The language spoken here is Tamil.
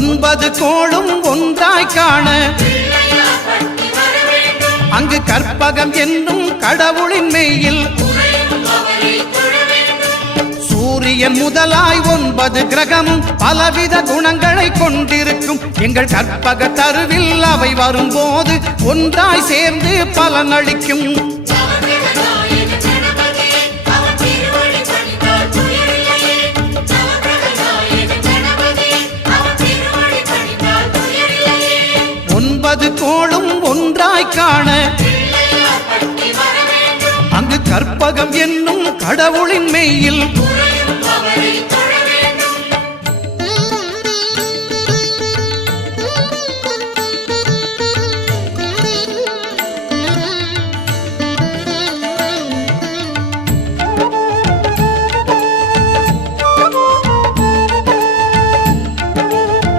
ஒன்பது கோளும் ஒன்றாய் காண அங்கு கற்பகம் என்னும் கடவுளின் மெய்யில் சூரியன் முதலாய் 9 கிரகமும் பலவித குணங்களை கொண்டிருக்கும் எங்கள் கற்பக தருவில் அவை வரும்போது ஒன்றாய் சேர்ந்து பலனளிக்கும். கோளும் ஒன்றாய் காண அங்கு கற்பகம் என்னும் கடவுளின் மெய்யில்